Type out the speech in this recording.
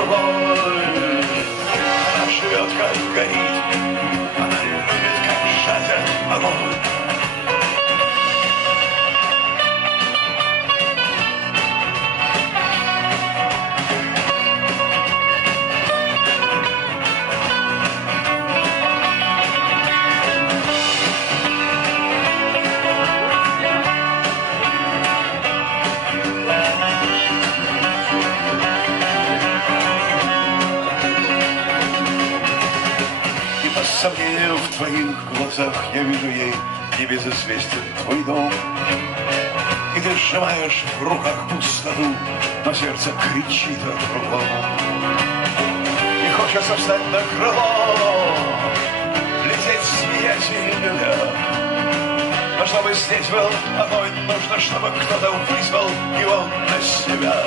рукой. Она живет, как горит, она любит, как сжатый огонь. Сомнения в твоих глазах я вижу ей, небезызвестен твой дом. И ты сжимаешь в руках пустоту, но сердце кричит о другом. И хочется встать на крыло, лететь сиятельно. Но чтобы здесь был огонь, нужно, чтобы кто-то вызвал его на себя.